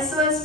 SOS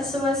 SOS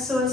SOS